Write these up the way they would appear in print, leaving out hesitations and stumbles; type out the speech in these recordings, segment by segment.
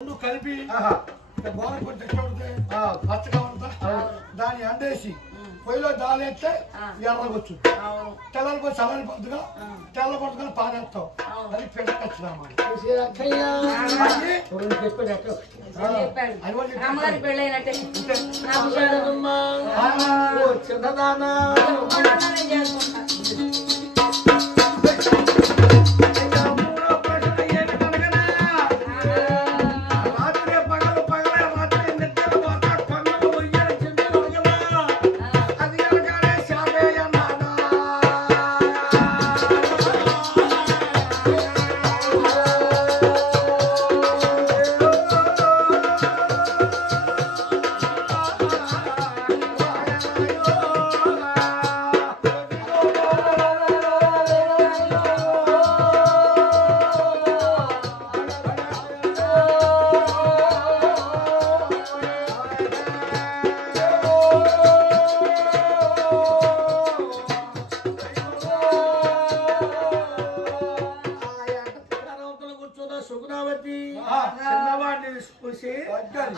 కలిపి బోన కొంచెం ఎక్కడుంటే పచ్చగా ఉంటా దాన్ని అండేసి పొయ్యిలో దాలేస్తే ఎర్రగొచ్చు తెల్లకి చల్లని పొద్దుగా తెల్ల పొద్దుగా పారేస్తాం అది పెద్ద ఖచ్చితంగా చిన్నదానా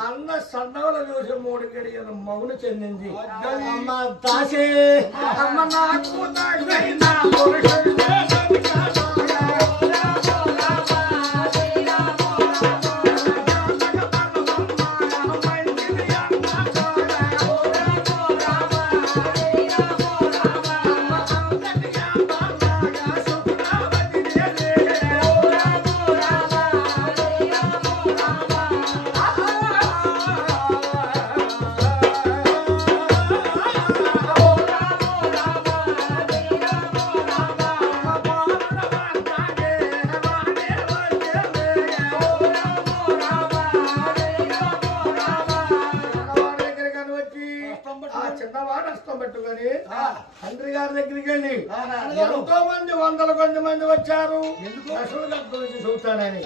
అన్న సన్నవల చూసి 3 గడియలు మౌన చెందింది అమ్మ దాసే అమ్మ నాకు తండ్రి గారి దగ్గరికి వెళ్ళి ఎంతో మంది కొంతమంది వచ్చారు చూస్తానని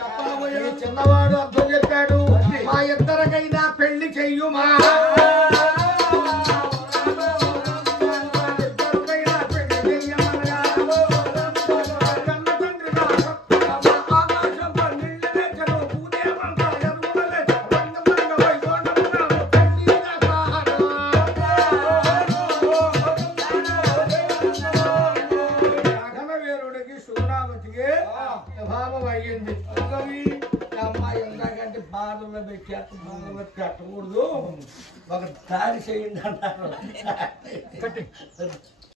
చిన్నవాడు అర్థం చెప్పాడు మా ఇద్దరికైనా పెళ్లి చెయ్యుమా బాధలో పెట్టకూడదు ఒక దారి చేయండి అన్నారు.